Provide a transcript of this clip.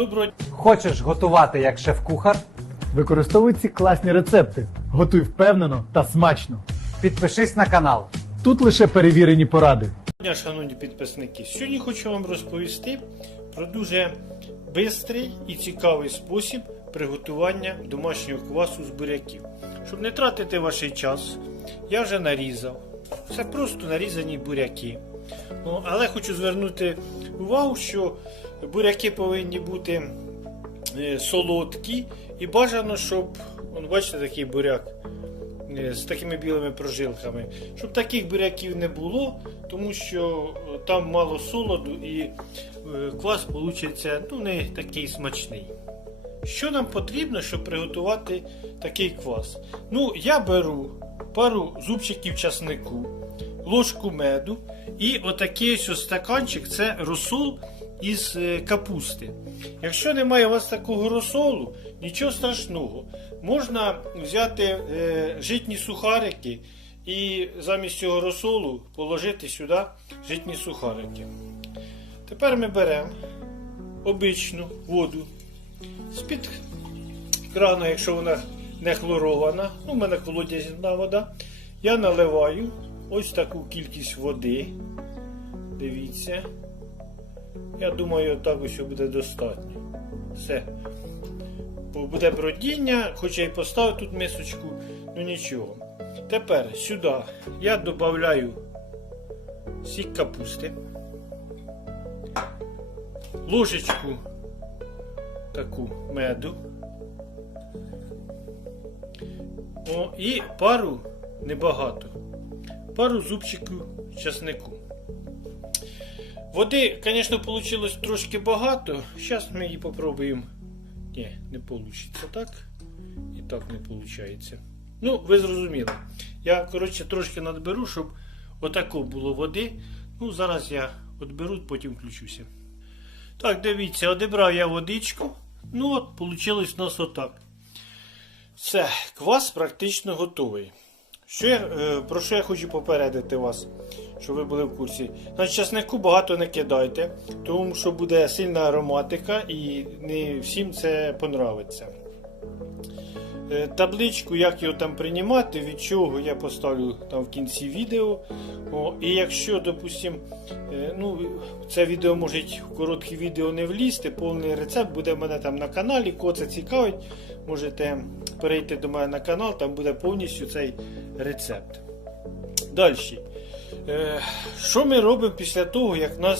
Доброго дня. Хочеш готувати як шеф-кухар? Використовуй ці класні рецепти. Готуй впевнено та смачно. Підпишись на канал. Тут лише перевірені поради. дня, шановні підписники. Сьогодні хочу вам розповісти про дуже бистрий і цікавий спосіб приготування домашнього квасу з буряків. Щоб не тратити ваш час, я вже нарізав. Це просто нарізані буряки. Ну, але хочу звернути увагу, що буряки повинні бути е, солодкі і бажано, щоб, он, бачите, такий буряк е, з такими білими прожилками, щоб таких буряків не було, тому що е, там мало солоду і квас вийде ну, не такий смачний. Що нам потрібно, щоб приготувати такий квас? Ну, я беру пару зубчиків часнику, ложку меду і отакий ось стаканчик це розсол із е, капусти. Якщо немає у вас такого розсолу, нічого страшного. Можна взяти е, житні сухарики і замість цього розсолу положити сюди житні сухарики. Тепер ми беремо обичну воду з-під крана, якщо вона не хлорована, ну, у мене колодязна вода, я наливаю ось таку кількість води. Дивіться. Я думаю, так ось буде достатньо. Все. Буде бродіння, хоча й поставив тут мисочку, ну нічого. Тепер сюди я додаю сік капусти, ложечку таку меду. О, і пару небагато. Пару зубчиків часнику. Води, звісно, вийшло трошки багато. Зараз ми її попробуємо. Ні, не вийде так. І так не виходить. Ну, ви зрозуміли. Я, коротше, трошки надберу, щоб отако було води. Ну, зараз я відберу, потім включуся. Так, дивіться, одібрав я водичку. Ну от, вийшло у нас отак. Все, квас практично готовий. Що я, е, про що я хочу попередити вас, щоб ви були в курсі. Значить, часнику багато не кидайте, тому що буде сильна ароматика і не всім це понравиться. Е, Табличку, як його там приймати, від чого я поставлю там в кінці відео. О, і якщо, допустим, е, ну, це відео може в коротке відео не влізти, повний рецепт буде в мене там на каналі. Кого це цікавить, можете перейти до мене на канал, там буде повністю цей рецепт. Далі. Е, Що ми робимо після того, як нас